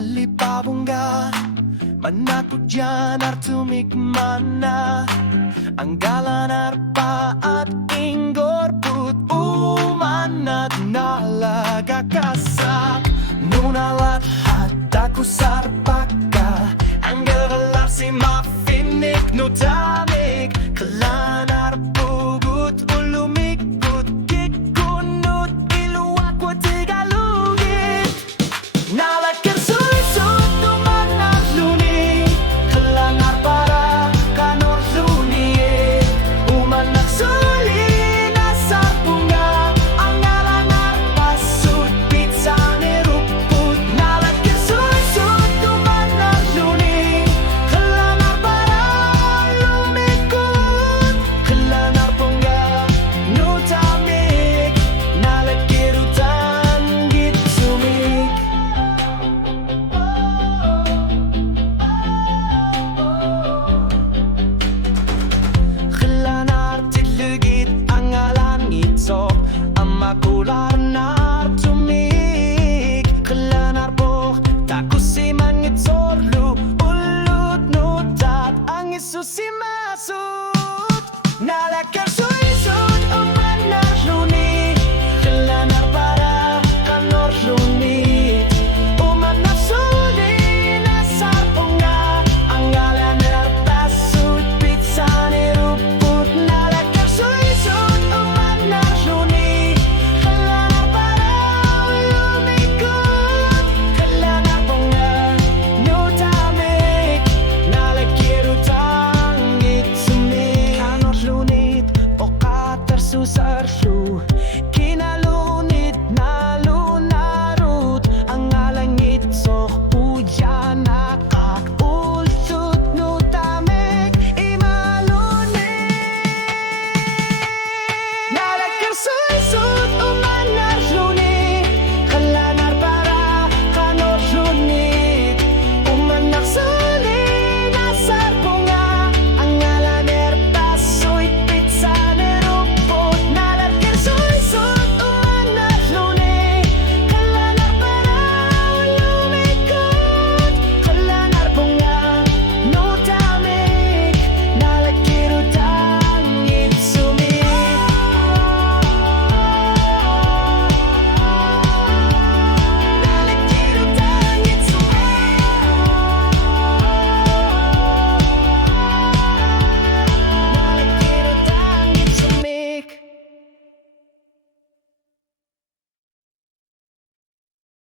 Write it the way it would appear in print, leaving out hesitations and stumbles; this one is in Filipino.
alipabungga, menakut janar tumik mana, anggalan arpa at inggor put umanat nalagakasak, nunalat hataku sarpaka, anggalar si mafinik nutamik, kelanar pugut ulumik put kikunut iluak wa tigalugit, nalakkersuutit UUMMANNARLUGU, kelangar para kanor luni, umanak suli nasar bunga, angalangar pasut pitsane ruput, nalakkersuutit UUMMANNARLUGU, kelangar para lumikut, kelangar bunga nutamik, nalakkerutan gitumik. Kelanar tilugit angalan ngitsok, amakular nar tumik, kelanar boh takusiman ngitsorlu, ulut nutat ang isusi masut, nalakkersuutit